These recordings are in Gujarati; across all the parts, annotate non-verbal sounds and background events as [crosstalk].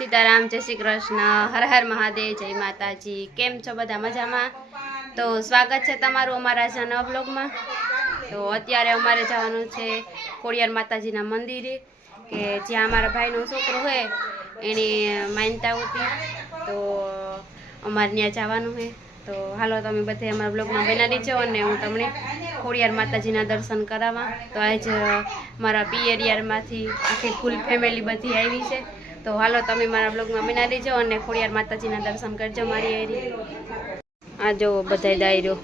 સીતારામ, જય શ્રી કૃષ્ણ, હર હર મહાદેવ, જય માતાજી. કેમ છો બધા મજામાં? તો સ્વાગત છે તમારું અમારા જાના વ્લોગમાં. તો અત્યારે અમારે જવાનું છે ખોડિયાર માતાજીના મંદિરે, કે જ્યાં અમારા ભાઈનો છોકરો હોય એની માન્યતા હતી તો અમારે ત્યાં જવાનું છે તો હાલો તમે બધે અમારા બ્લોગમાં બનાવી છો અને હું તમને ખોડિયાર માતાજીના દર્શન કરાવવા. તો આજ મારા પિયરિયારમાંથી આખી ફૂલ ફેમિલી બધી આવી છે. તો હાલો, તમે મારા બ્લોગમાં બના દેજો અને ખોડિયાર માતાજીના દર્શન કરજો મારી એરી આ જો બધા દાયરો.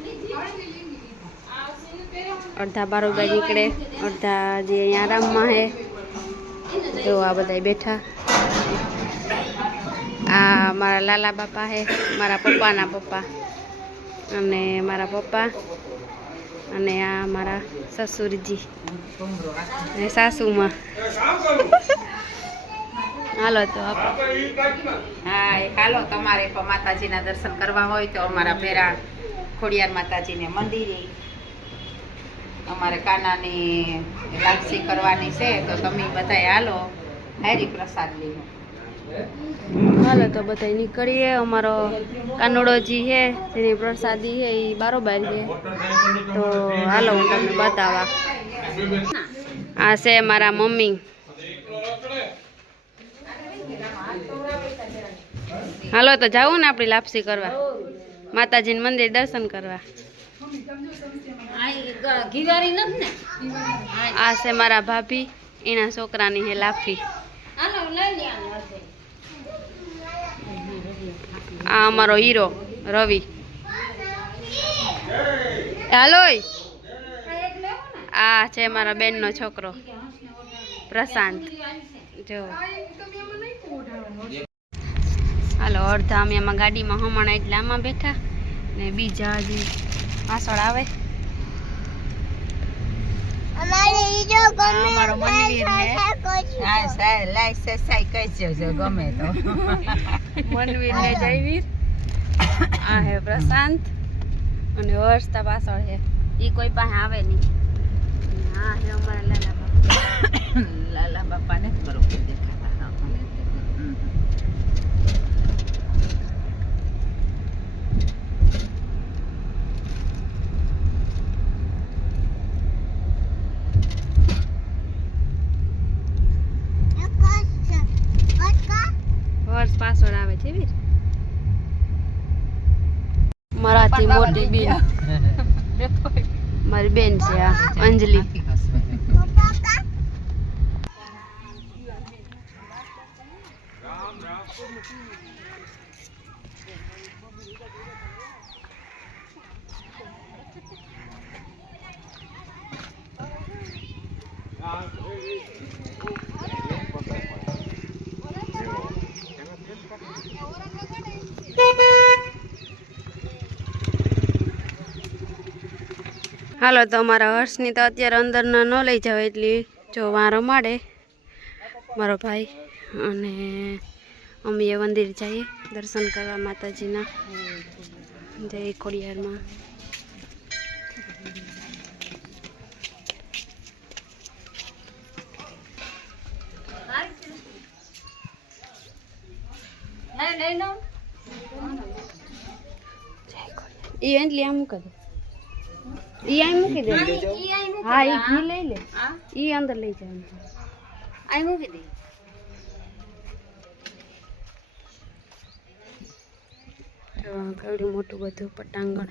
અડધા બારોબાઈ નીકળે, અડધા જે અહીંયા આરામમાં હે. જો આ બધા બેઠા. આ મારા લાલા બાપા હે, મારા પપ્પાના પપ્પા અને મારા પપ્પા અને આ મારા સસુરજી. અને સાસુમાં. હાલો તો હા, એ હાલો, તમારે પણ માતાજીના દર્શન કરવા હોય તો અમારા ભેરા ખોડિયાર માતાજીને મંદિરે. અમારે કાનાની લાપસી કરવાની છે, તો તમે બધાય હાલો હેરી પ્રસાદ લીધો. હાલો તો બધા નીકળીએ. અમારો કાનોડોજી છે, જેની પ્રસાદી છે એ બારોબાર છે. તો હાલો, હું તમને બતાવવા. આ છે મારા મમ્મી. હાલો, તો જાવું ને આપણી લાપસી કરવા. માતાજીનું મંદિર દર્શન કરવા. આ છે મારા ભાભી, એના છોકરાની હે લાફી આ અમારો હીરો, રવિ. હાલો આ છે મારા બેનનો છોકરો, પ્રશાંત. જો. હાલો અડધા અમે આમાં ગાડીમાં હમણાં એટલે આમાં બેઠા ને બીજા હજી પાછળ આવે. અમારો મનવીર ને હા જયવીર [laughs] આ હે પ્રશાંત અને વર્ષતા પાછળ હે. એ કોઈ પાસે આવે નહીં. આ હે અમારા લાલા બાપા. [coughs] લાલા બાપાને જ બરોબર પાછળ આવે છે વીર મારાથી મોટી બેન. [laughs] મારી બેન છે આ અંજલિ. Thank હસવું. હાલો તો અમારા હર્ષની તો અત્યારે અંદર ન લઈ જાવ એટલી જો વારો માડે મારો ભાઈ અને અમે મંદિર જઈએ દર્શન કરવા માતાજીના. જય ખોડિયારમાં. એ એટલે આમ મૂકી ઈ આઈ મૂકી દે. હા ઈ ઘી લઈ લે. ઈ અંદર લઈ જાય. આઈ મૂકી દે. કેવડું મોટું બધું પટાંગણ.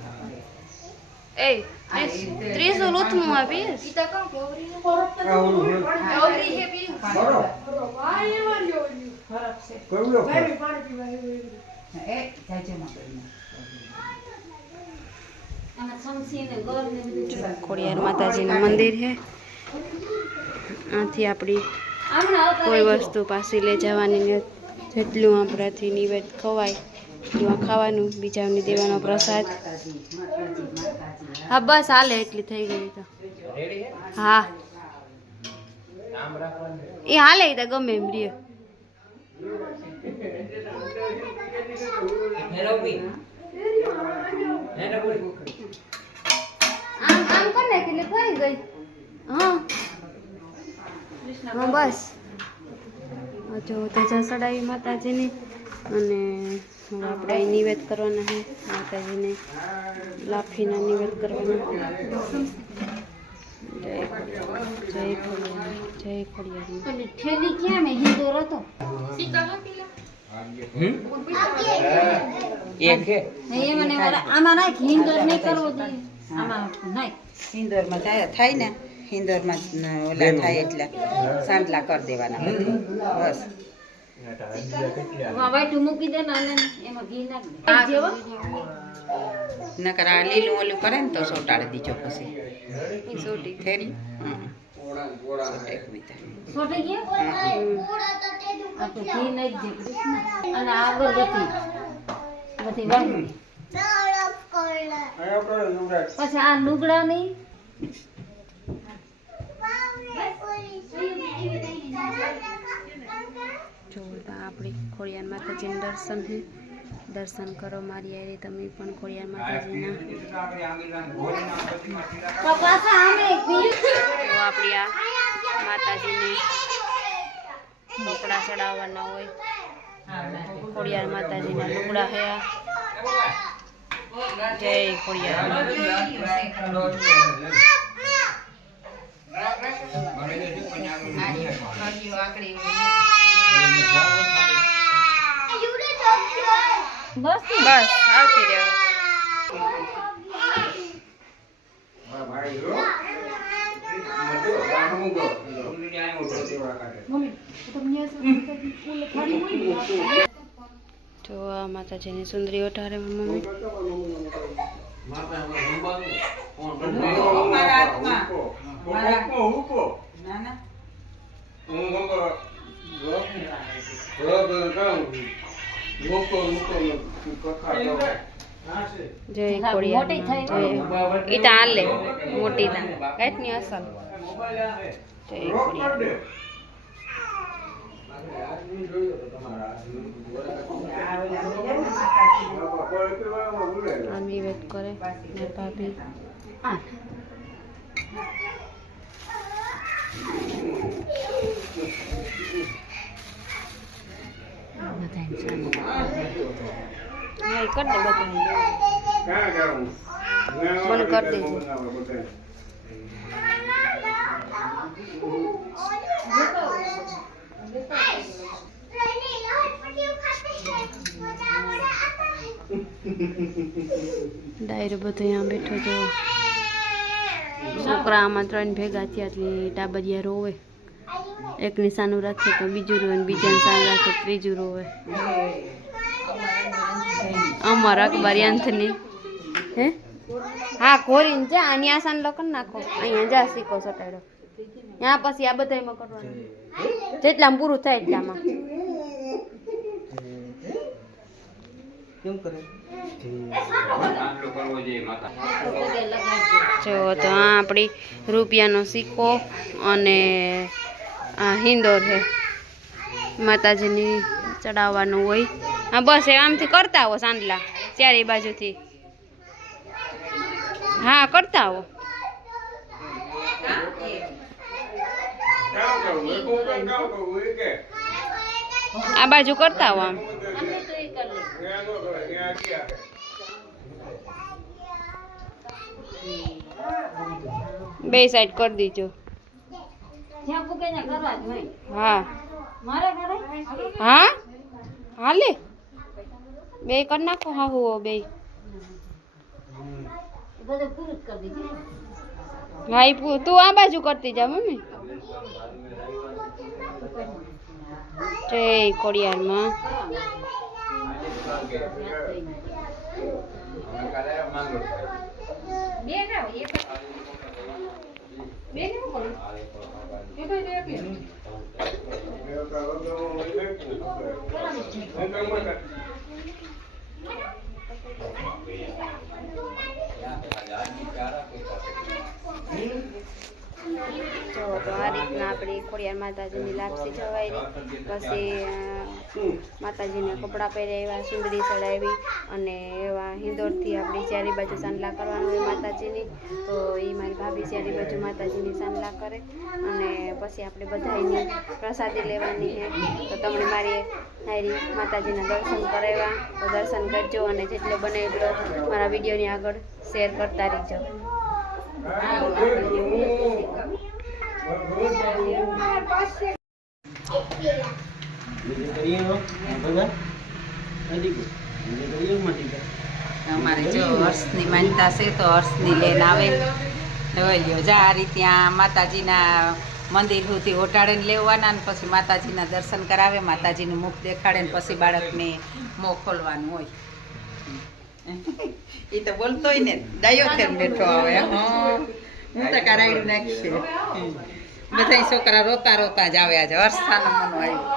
ઈ três ઓલું કરી numa vez? આ સડાવવાનું. હા આ ઓલો પ્રફેલ જ પાણી ભરેલો હોય. એ ત્રીસું લૂથમું આપીશ ફરક છે કેવડો ફરક? એ જાજુ મગજમાં. ખોડિયાર માતાજીનું મંદિર છે આથી આપણી કોઈ વસ્તુ પાસે લઈ જવાની જેટલું આપણાથી નિવેદ ખવાય આ ખાવાનું બીજાને દેવાનો પ્રસાદ. હા, બસ હાલે એટલી થઈ ગઈ તો. હા. એ હાલે તો ગમે એમ રે આમ આમ નાખ ફરી ગઈ. હા. બસ. જો ચડાવી માતાજીની. અને હવે આપણે અહીં નિવેદ કરવાના છે માતાજીને લાફીના નિવેદ કરવાના. જય જય જય ખોડિયાર. થેલી ક્યાં ને? હિંદોર હતો એ મને આમાં નાખ હિંદોર નહીં કરવો જોઈએ. આમાં નાખ. હિંદોરમાં થાય ને? હિંદોરમાં ઓલા થાય એટલે સાંતલા કરી દેવાના બધે. બસ. નકર આ લીલું ઓલું કરે ને તો સોટાડી દીજો પછી સોટી ફેરી પછી આ લુગડા નહીં જો તો આપણે ખોડિયાર માતાજીનું દર્શન છે દર્શન કરો મારી આરે તમે પણ ખોડિયાર માતાજીના. આપણી આ માતાજીને કપડા ચડાવવાના હોય. ખોડિયાર માતાજીના લુગડા થયા જય ખોડિયાર. આકડી બસ. બસ આવતી રહ્યો જો. આ માતાજીની સુંદરી ઓઢારે મમ્મી. મારા હાથમાં. ના ના. જય મોટી ખોડિયાર થઈ જય ઈ તો હાલે મોટી તા કાંઈકની અસલ જય ખોડિયાર આ નિવેદ કરે ને ભાભી ઈ કરી દે બધું મને કરી દેજો. ડાયરો બધો અહીંયા બેઠો તો છોકરા આમાં ત્રણ ભેગા થયા એટલે ટાબરિયા રોવે. એક નિશાનું રાખે તો બીજું રોવે ને બીજા નિશાનું રાખે ત્રીજું રોવે. અમર અકબર યંથની હે? હા કોરીન જા આની આસાન લખન નાખો. અહીંયા જા શીખો સટાડો. ત્યાં પછી આ બધામાં કરવાનું. જેટલામાં પૂરું થાય એટલામાં. જો તો આ આપણી રૂપિયાનો સિક્કો અને આ હિંદોર છે. માતાજીની ચડાવવાનું હોય. હા બસ એ આમથી કરતા આવો સાંદલા ચારે બાજુથી. હા કરતા આવો. આ બાજુ કરતા આવો આમ. બે સાઈડ કરી દીજો. હા. હા? હાલે? બે કરી નાખો હા હો બે બધું પૂરું જ કરી દીધું ભાઈ તું આ બાજુ કરતી જા મમ્મી જય ખોડિયારમાં જો તો આ રીતના આપણી ખોડિયાર માતાજીની લાપસી ચવાયેલી પછી માતાજીને કપડાં પહેર્યા સુંદરી ચડાવી અને એવા હિંદોરથી આપણી ચારી બાજુ સાંડલા કરવાનું હોય માતાજીની. તો એ મારી ભાભી ચારી બાજુ માતાજીની સાંડલા કરે અને પછી આપણે બધાની પ્રસાદી લેવાની છે. તો તમને મારી હારી માતાજીના દર્શન કરાવ્યા. તો દર્શન કરજો અને જેટલો બને એટલો મારા વિડીયોની આગળ શેર કરતા રહેજો. અમારે જો હર્ષની માનતા છે તો હર્ષની લેન આવે. લ્યો, જા આ રીતે માતાજીના મંદિર સુધી ઓટાડીને લેવાના ને પછી માતાજીના દર્શન કરાવે, માતાજીનું મુખ દેખાડે ને પછી બાળકને મોં ખોલવાનું હોય. એ તો બોલતોય ને ડાયો થઈને બેઠો આવે હં. હું તો કરાવી નાખશે બધા છોકરા રોતા રોતા જ આવે આજે હર્ષાનો મનો આવ્યો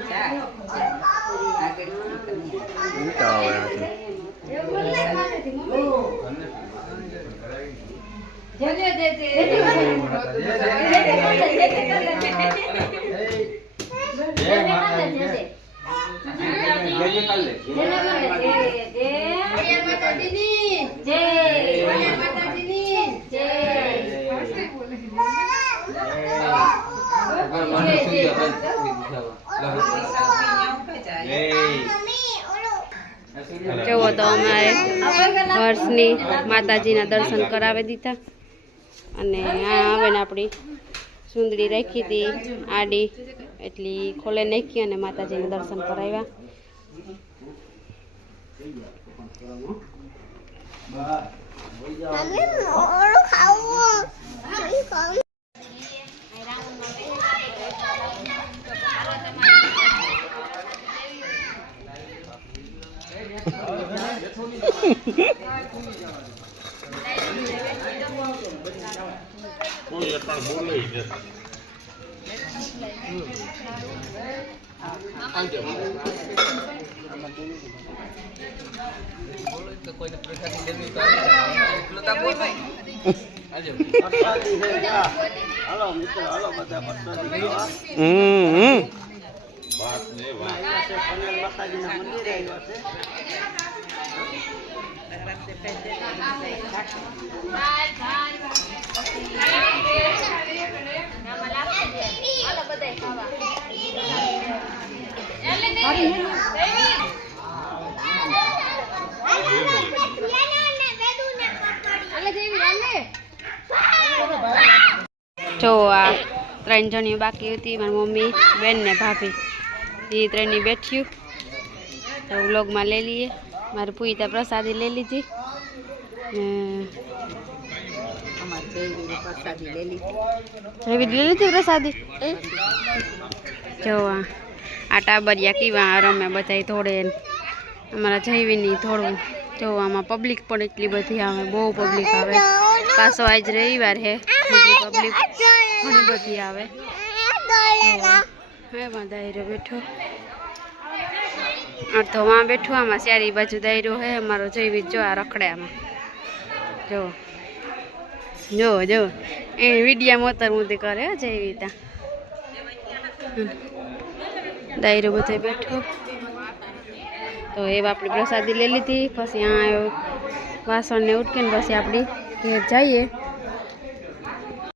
જા, જા. આગળ કન્યા. તો અમારે વર્ષની માતાજીના દર્શન કરાવી દીધા અને આ આવે ને આપણી સુંદરી રાખી હતી, આડી. એટલી ખોલે નાખી અને માતાજીના દર્શન કરાવ્યા. [laughs] કોઈ પણ બોલે હમ. વાત ને વાત. મંદિર આવ્યો છે જો આ ત્રણ જણીઓ બાકી હતી, મારી મમ્મી, બેન ને ભાભી. એ ત્રણની બેઠ્યું તો વ્લોગમાં લઈ લઈએ. મારી પૂઈતા પ્રસાદી લઈ લીધી. લીધી. એવી લીધી પ્રસાદી? જો આ ટાબરિયા કેવા રમે બધા ધોળે. અમારા જૈવીની થોડું જો આમાં પબ્લિક પણ એટલી બધી આવે બહુ પબ્લિક આવે. પાછો આજ રવિવાર હે પબ્લિક ઘણી બધી આવે. એમાં દાયરો બેઠો. તો વાં બેઠો આમાં ચારી બાજુ દાયરો હે અમારો જૈવી જો આ રખડે આમાં. જો. જો જો. એ વિડિયા મોતર મોતી કરે છે એવી રીતે. દાયરો બધો બેઠો. તો એવા આપણી પ્રસાદી લઈ લીધી. પછી આ વાસણને ઉટકીને પછી આપણી જઈએ.